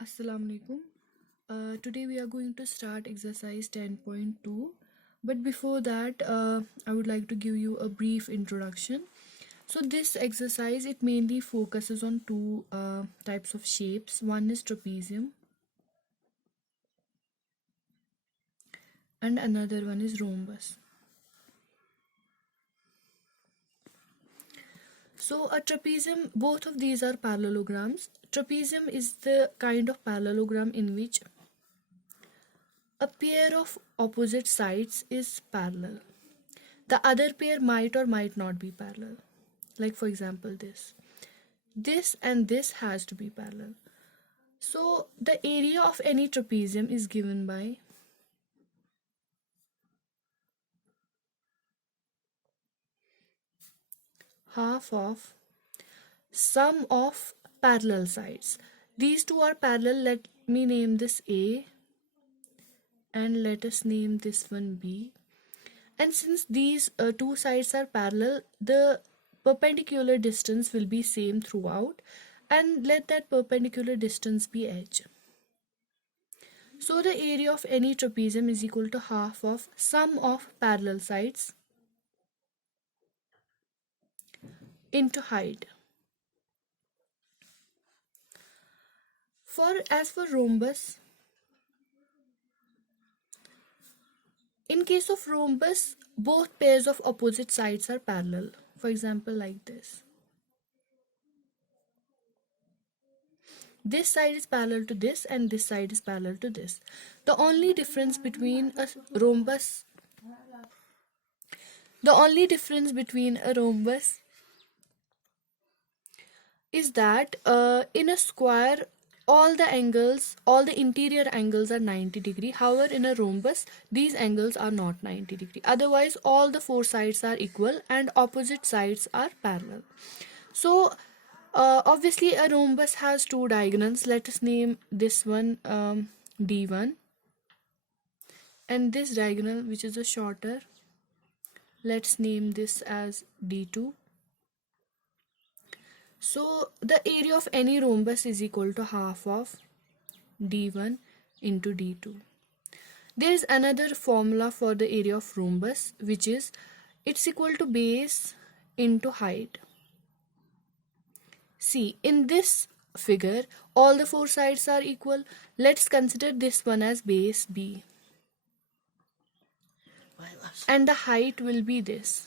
Assalamu alaikum. Today we are going to start exercise 10.2. But before that, I would like to give you a brief introduction. So this exercise, it mainly focuses on two types of shapes. One is trapezium and another one is rhombus. So a trapezium, both of these are parallelograms. Trapezium is the kind of parallelogram in which a pair of opposite sides is parallel. The other pair might or might not be parallel. Like for example this. This and this has to be parallel. So the area of any trapezium is given by half of sum of parallel sides. These two are parallel. Let me name this A and let us name this one B. And since these two sides are parallel, the perpendicular distance will be same throughout, and let that perpendicular distance be h. So the area of any trapezium is equal to half of sum of parallel sides into height. As for rhombus, in case of rhombus, both pairs of opposite sides are parallel. For example, like this. This side is parallel to this and this side is parallel to this. The only difference between a rhombus is that in a square all the interior angles are 90 degree. However, in a rhombus these angles are not 90 degree. Otherwise all the four sides are equal and opposite sides are parallel. So obviously a rhombus has two diagonals. Let us name this one D1 and this diagonal, which is a shorter, let's name this as D2. So the area of any rhombus is equal to half of D1 into D2. There is another formula for the area of rhombus, which is it's equal to base into height. See, in this figure, all the four sides are equal. Let's consider this one as base B. And the height will be this.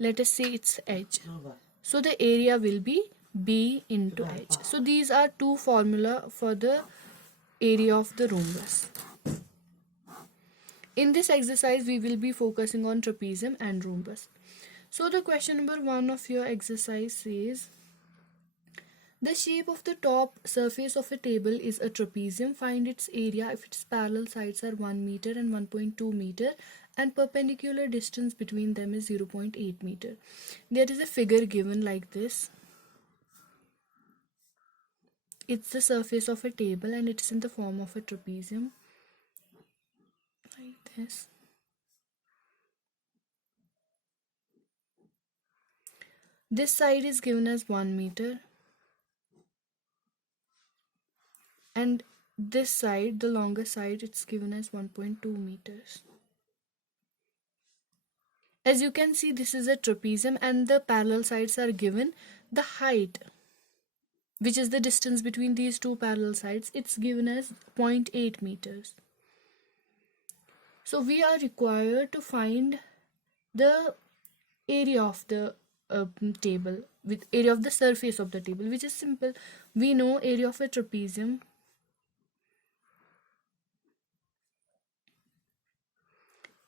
Let us say it's h. So the area will be B into h. So these are two formula for the area of the rhombus. In this exercise, we will be focusing on trapezium and rhombus. So the question number 1 of your exercise says, the shape of the top surface of a table is a trapezium. Find its area if its parallel sides are 1 meter and 1.2 meter and perpendicular distance between them is 0.8 meter. There is a figure given like this. It's the surface of a table and it's in the form of a trapezium. Like this. This side is given as 1 meter. And this side, the longer side, it's given as 1.2 meters. As you can see, this is a trapezium and the parallel sides are given. The height, which is the distance between these two parallel sides, it's given as 0.8 meters. So we are required to find the area of the table, with area of the surface of the table, which is simple. We know area of a trapezium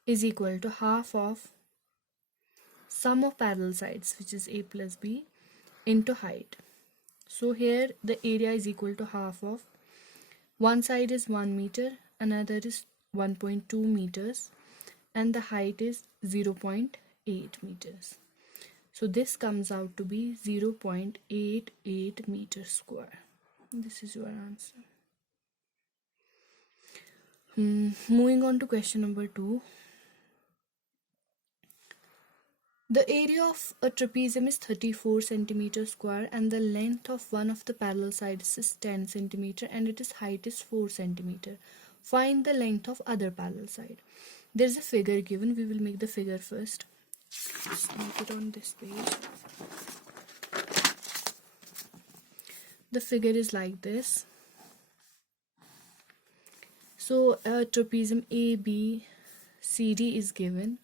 is equal to half of sum of parallel sides, which is a plus b, into height. So here the area is equal to half of, one side is 1 meter, another is 1.2 meters, and the height is 0.8 meters. So this comes out to be 0.88 meters square. This is your answer. Moving on to question number 2. The area of a trapezium is 34 centimeters square and the length of one of the parallel sides is 10 centimeter and its height is 4 centimeter. Find the length of other parallel side. There is a figure given. We will make the figure first. Just make it on this page. The figure is like this. So a trapezium ABCD is given.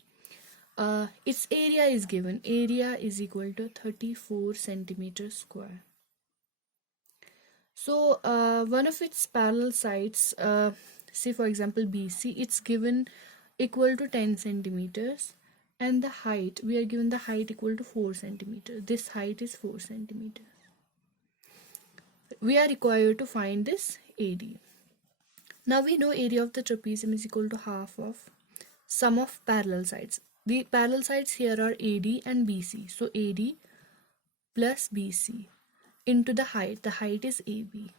Its area is given. Area is equal to 34 centimeters square. So one of its parallel sides, say for example BC, it's given equal to 10 centimeters, and the height, we are given the height equal to 4 centimeters. This height is 4 centimeters. We are required to find this AD. Now we know area of the trapezium is equal to half of sum of parallel sides. The parallel sides here are AD and BC. So AD plus BC into the height. The height is AB,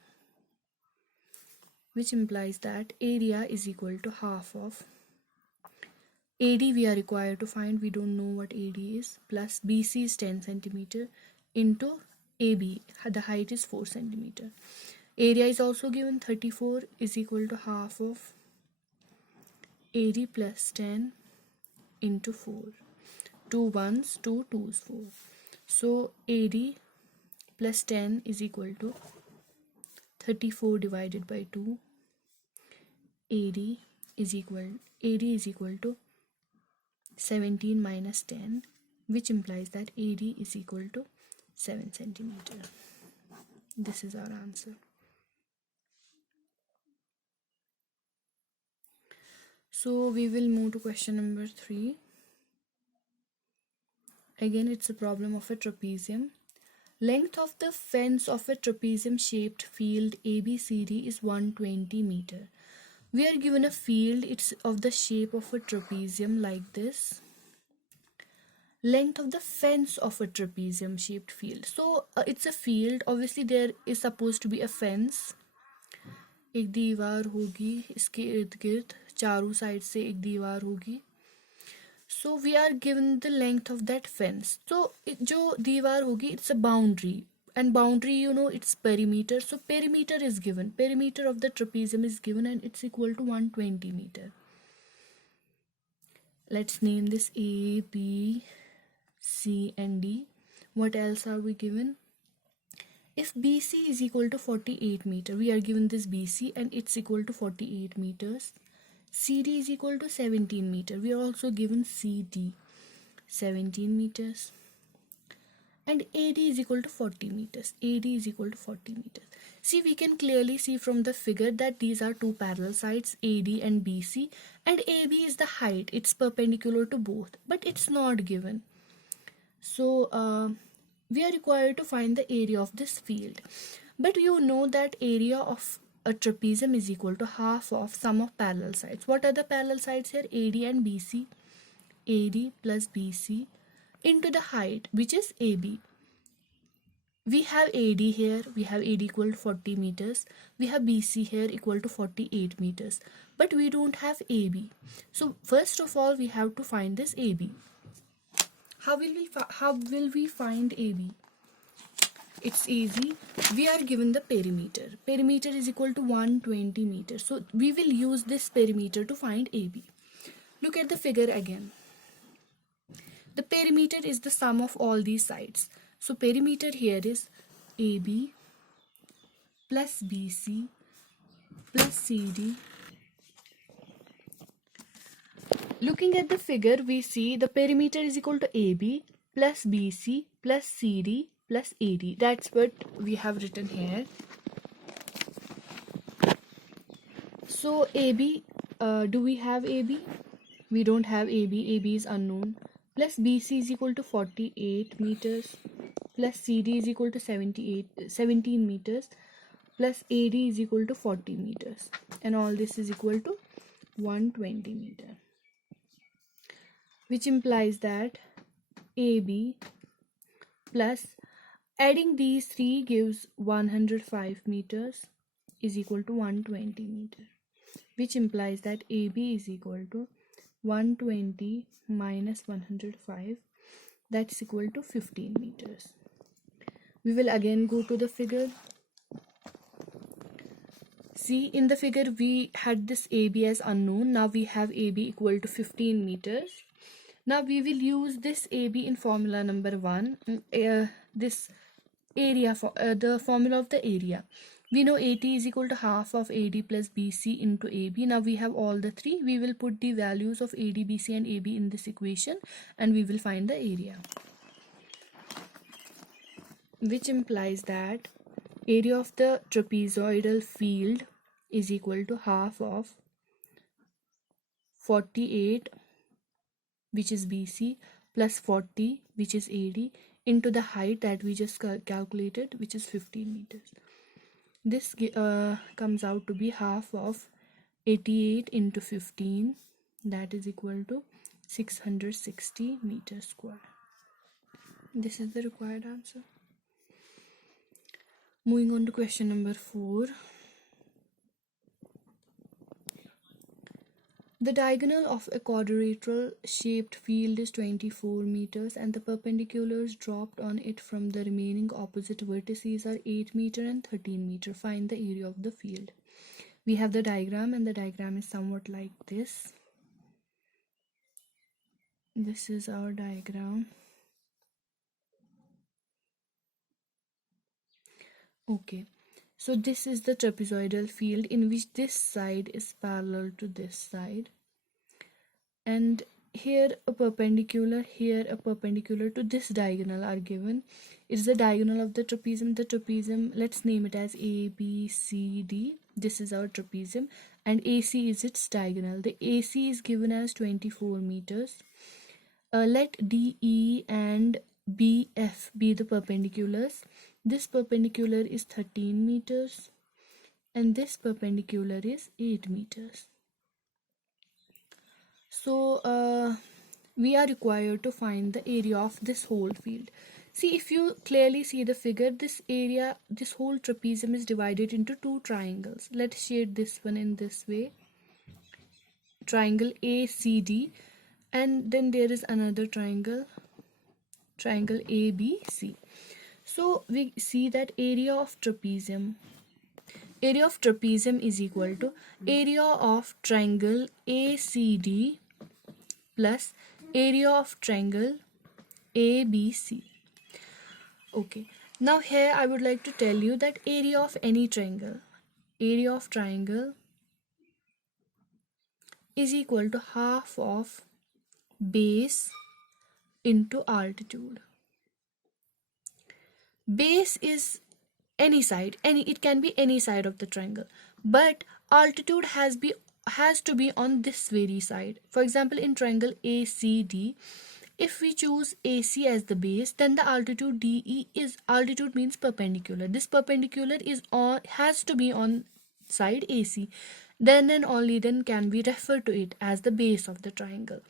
which implies that area is equal to half of AD we are required to find. We don't know what AD is. Plus BC is 10 centimeter into AB. The height is 4 centimeter. Area is also given. 34 is equal to half of AD plus 10 into 4. 2 ones, 2 twos, 4. So AD plus 10 is equal to 34 divided by 2. AD is equal to 17 minus 10, which implies that AD is equal to 7 centimeter. This is our answer. So we will move to question number 3. Again, it's a problem of a trapezium. Length of the fence of a trapezium shaped field ABCD is 120 meter. We are given a field, it's of the shape of a trapezium like this. Length of the fence of a trapezium shaped field. So it's a field, obviously there is supposed to be a fence. एक दीवार होगी, इसके इर्द गिर्द चारों side से एक दीवार होगी. So we are given the length of that fence. So जो दीवार होगी, it's a boundary. And boundary, you know, it's perimeter. So perimeter is given. Perimeter of the trapezium is given and it's equal to 120 meter. Let's name this A, B, C and D. What else are we given? If BC is equal to 48 meter, we are given this BC and it's equal to 48 meters. CD is equal to 17 meter. We are also given CD, 17 meters. And AD is equal to 40 meters. AD is equal to 40 meters. See, we can clearly see from the figure that these are two parallel sides, AD and BC. And AB is the height. It's perpendicular to both. But it's not given. So, we are required to find the area of this field. But you know that area of a trapezium is equal to half of sum of parallel sides. What are the parallel sides here? AD and BC. AD plus BC into the height, which is AB. We have AD here, we have AD equal to 40 meters. We have BC here equal to 48 meters. But we don't have AB. So first of all, we have to find this AB. How will we find AB? It's easy. We are given the perimeter. Perimeter is equal to 120 meters. So we will use this perimeter to find AB. Look at the figure again. The perimeter is the sum of all these sides. So perimeter here is AB plus BC plus CD. Looking at the figure, we see the perimeter is equal to AB plus BC plus CD plus AD. That's what we have written here. So AB, do we have AB? We don't have AB. AB is unknown. Plus BC is equal to 48 meters. Plus CD is equal to 17 meters. Plus AD is equal to 40 meters. And all this is equal to 120 meters. Which implies that AB plus adding these three gives 105 meters is equal to 120 meters, which implies that AB is equal to 120 minus 105, That's equal to 15 meters. We will again go to the figure. See, in the figure we had this AB as unknown. Now we have AB equal to 15 meters. Now we will use this AB in formula number 1. This area, for the formula of the area. We know AT is equal to half of AD plus BC into AB. Now we have all the three. We will put the values of AD, BC and AB in this equation and we will find the area. Which implies that area of the trapezoidal field is equal to half of 48, which is BC, plus 40, which is AD, into the height that we just calculated, which is 15 meters. This comes out to be half of 88 into 15, that is equal to 660 meters square. This is the required answer. Moving on to question number 4. The diagonal of a quadrilateral shaped field is 24 meters and the perpendiculars dropped on it from the remaining opposite vertices are 8 meter and 13 meter. Find the area of the field. We have the diagram and the diagram is somewhat like this. This is our diagram. Okay, so this is the trapezoidal field in which this side is parallel to this side, and here a perpendicular, here a perpendicular to this diagonal are given. It's the diagonal of the trapezium. The trapezium, let's name it as ABCD. This is our trapezium and AC is its diagonal. The AC is given as 24 meters. Let DE and BF be the perpendiculars. This perpendicular is 13 meters and this perpendicular is 8 meters. So we are required to find the area of this whole field. See, if you clearly see the figure, this area, this whole trapezium is divided into two triangles. Let's shade this one in this way. Triangle ACD, and then there is another triangle, triangle ABC. So we see that area of trapezium is equal to area of triangle ACD plus area of triangle ABC. Okay, now here I would like to tell you that area of any triangle, area of triangle is equal to half of base into altitude. Base is any side, it can be any side of the triangle, but altitude has to be on this very side. For example, in triangle ACD, if we choose AC as the base, then the altitude DE is, altitude means perpendicular. This perpendicular is on, has to be on side AC. Then and only then can we refer to it as the base of the triangle.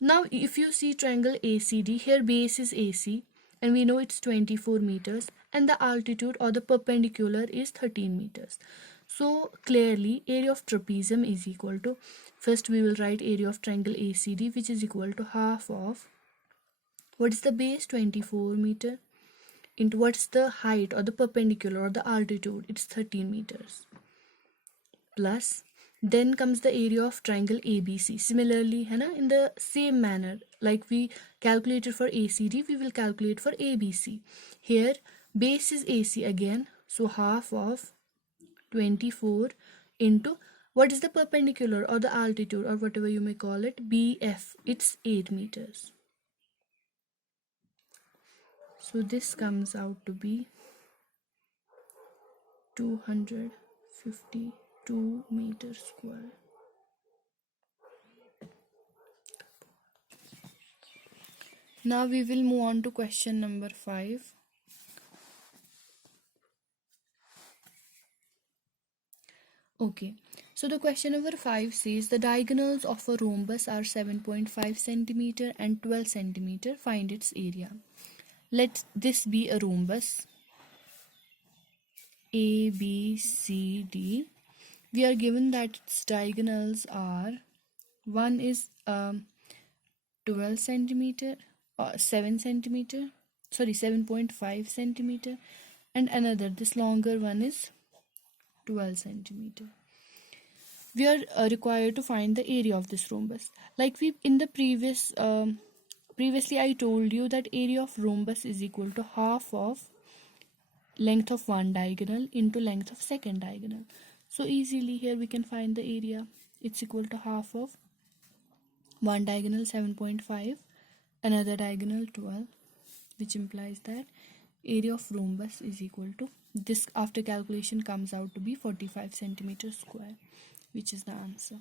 Now if you see triangle ACD, here base is AC and we know it's 24 meters and the altitude or the perpendicular is 13 meters. So clearly area of trapezium is equal to, first we will write area of triangle ACD, which is equal to half of, what is the base, 24 meter, into what's the height or the perpendicular or the altitude, it's 13 meters, plus then comes the area of triangle ABC. Similarly, in the same manner like we calculated for ACD, we will calculate for ABC. Here base is AC again, so half of 24 into what is the perpendicular or the altitude or whatever you may call it, BF, it's 8 meters. So this comes out to be 252 meters square. Now we will move on to question number 5. Okay, so the question number 5 says the diagonals of a rhombus are 7.5 centimeter and 12 centimeter. Find its area. Let this be a rhombus ABCD. We are given that its diagonals are, one is 12 centimeter 7 centimeter, sorry, 7.5 centimeter, and another, this longer one, is 12 centimeter. We are required to find the area of this rhombus. Like we in the previously I told you that area of rhombus is equal to half of length of one diagonal into length of second diagonal. So easily here we can find the area. It's equal to half of one diagonal 7.5, another diagonal 12, which implies that area of rhombus is equal to, this after calculation comes out to be 45 centimeters square, which is the answer.